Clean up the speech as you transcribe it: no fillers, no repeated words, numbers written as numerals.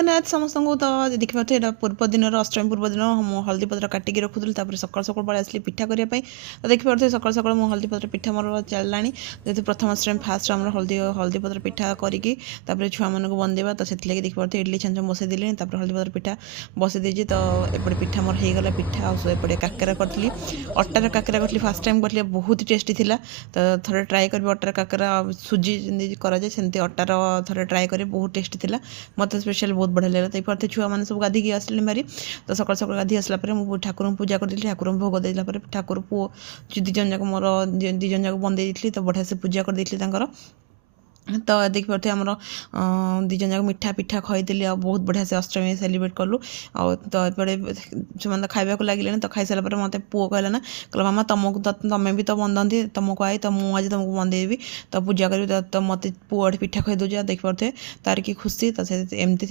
ଜଗନ୍ନାଥ ସମସ୍ତଙ୍କୁ। ତ ଦେଖିପାରୁଥିବେ ଏଇଟା ପୂର୍ବ ଦିନର ଅଷ୍ଟମୀ ପୂର୍ବ ଦିନ ମୁଁ ହଳଦୀ ପତ୍ର କାଟିକି ରଖୁଥିଲି, ତାପରେ ସକାଳୁ ସକାଳୁ ପଳେଇ ଆସିଲି ପିଠା କରିବା ପାଇଁ। ତ ଦେଖିପାରୁଥିବେ ସକାଳୁ ସକାଳୁ ମୁଁ ହଳଦୀ ପତ୍ର ପିଠା ମୋର ଚାଲିଲାଣି, ଯେହେତୁ ପ୍ରଥମ ଅଷ୍ଟମୀ ଫାଷ୍ଟ ଆମର ହଳଦୀ ପତ୍ର ପିଠା କରିକି ତାପରେ ଛୁଆମାନଙ୍କୁ ବନ୍ଦେଇବା। ତ ସେଥିଲାଗି ଦେଖିପାରୁଥିବେ ଇଡ଼ଲି ଛାଞ୍ଚ ବସେଇ ଦେଲିଣି, ତାପରେ ହଳଦୀ ପତ୍ର ପିଠା ବସେଇ ଦେଇଛି। ତ ଏପଟେ ପିଠା ମୋର ହେଇଗଲା ପିଠା, ଆଉ ଏପଟେ କାକେରା କରିଥିଲି, ଅଟାର କାକେରା କରିଥିଲି, ଫାଷ୍ଟ ଟାଇମ୍ କରିଥିଲି, ବହୁତ ଟେଷ୍ଟି ଥିଲା। ତ ଥରେ ଟ୍ରାଏ କରିବି ଅଟାର କାକେରା, ସୁଜି ଯେମିତି କରାଯାଏ ସେମିତି ଅଟାର ଥରେ ଟ୍ରାଏ କରି, ବହୁତ ଟେଷ୍ଟି ଥିଲା, ମୋତେ ସ୍ପେଶାଲ୍ ବହୁତ ବଢ଼ିଆ ଲାଗିଲା। ତ ଏପଟେ ଛୁଆମାନେ ସବୁ ଗାଧିକି ଆସିଲେ ଭାରି। ତ ସକାଳୁ ସକାଳୁ ଗାଧି ଆସିଲା ପରେ ମୁଁ ଠାକୁରଙ୍କୁ ପୂଜା କରିଦେଲି, ଠାକୁରଙ୍କୁ ଭୋଗ ଦେଇଲା ପରେ ଠାକୁର ପୁଅ ଦୁଇ ଜଣ ଯାକ ମୋର ଦୁଇ ଜଣ ଯାକ ବନ୍ଦେଇ ଦେଇଥିଲି। ତ ବଢ଼ିଆ ସେ ପୂଜା କରିଦେଇଥିଲି ତାଙ୍କର। ତ ଦେଖିପାରୁଥିବେ ଆମର ଦୁଇ ଜଣ ଯାକ ମିଠା ପିଠା ଖୁଆଇଦେଲି, ଆଉ ବହୁତ ବଢ଼ିଆ ସେ ଅଷ୍ଟମୀ ସେଲିବ୍ରେଟ୍ କଲୁ। ଆଉ ତ ଏପଟେ ସେମାନେ ଖାଇବାକୁ ଲାଗିଲେଣି। ତ ଖାଇସାରିଲା ପରେ ମୋତେ ପୁଅ କହିଲା ନା, କହିଲା ମାମା ତମେ ବି ତ ବନ୍ଦନ୍ତି, ତମକୁ ଆଇ, ତ ମୁଁ ଆଜି ତମକୁ ବନ୍ଦେଇବି, ତ ପୂଜା କରିବି। ତ ମୋତେ ପୁଅ ଏଠି ପିଠା ଖୁଆଇ ଦେଉଛି, ଆଉ ଦେଖିପାରୁଥିବେ ତାର କି ଖୁସି। ତ ସେ ଏମିତି